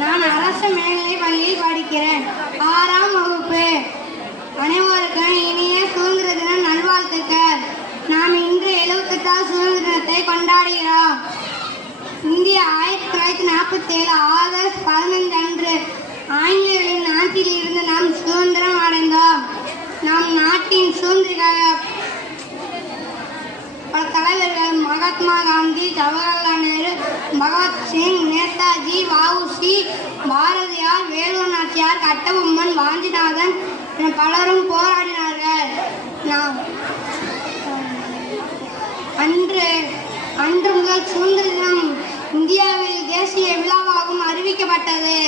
நான் அரசு மேல்நிலை பள்ளியில் படிக்கிறேன். 6ஆம் வகுப்பு. அனைவருக்கும் இனிய சுதந்திர தின நல்வாழ்த்துக்கள். நாம் இன்று 78வது சுதந்திர தினத்தை கொண்டாடுகிறோம். இந்தியா 1947 ஆகஸ்ட் 15 அன்று ஆங்கிலேயரின் நாட்டில் இருந்து நாம் சுதந்திரம் அடைந்தோம். நம் நாட்டின் சுதந்திரக்காக பல தலைவர்கள் மகாத்மா காந்தி, ஜவஹர்லால் நேரு, பகத்சிங், நேதாஜி, வ.உ.சி., பாரதியார், வேலூர் நாச்சியார், கட்டபொம்மன், வாஞ்சிநாதன் என பலரும் போராடினார்கள். அன்று முதல் சுதந்திர தினம் இந்தியாவில் தேசிய விழாவாகவும் அறிவிக்கப்பட்டது.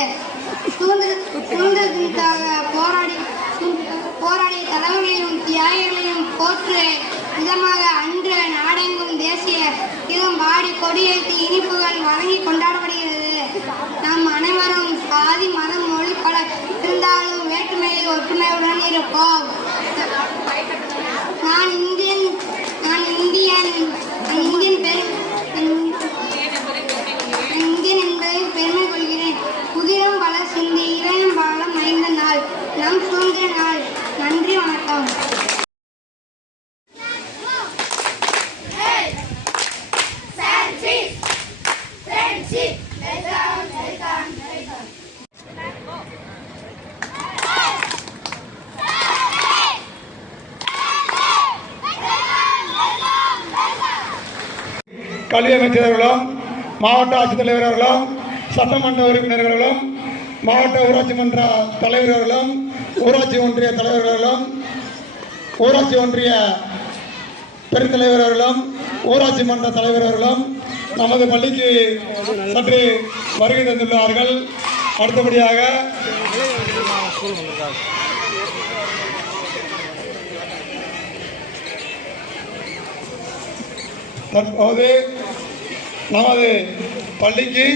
சுதந்திர தினத்தாக போராடிய தலைவர்களையும் தியாகிகளையும் போற்று விதமாக அன்று நாடெங்கும் தேசிய கீதம் பாடி கொடியேற்றி இனிப்புகள் வழங்கி கொண்டாடப்படுகிறது. நாம் அனைவரும் சாதி, மதம், மொழி பல இருந்தாலும் வேற்றுமையில் ஒற்றுமையுடன் இருப்போம். நான் இந்தியன் என்பதை பெருமை கொள்கிறேன். உதிரம் பல சிந்தி இறையம் பாலம் 5 நாள் நம் சுதந்திர நாள். நன்றி, வணக்கம். கல்வி அமைச்சர்களும் மாவட்ட ஆட்சித்தலைவர்களும் சட்டமன்ற உறுப்பினர்களும் மாவட்ட ஊராட்சி மன்ற தலைவர்களும் ஊராட்சி ஒன்றிய தலைவர்களும் ஊராட்சி ஒன்றிய பெருந்தலைவர்களும் ஊராட்சி மன்ற தலைவர்களும் நமது பள்ளிக்கு சற்று வருகை தந்துள்ளார்கள். அடுத்தபடியாக தற்போது நமது பள்ளிக்கு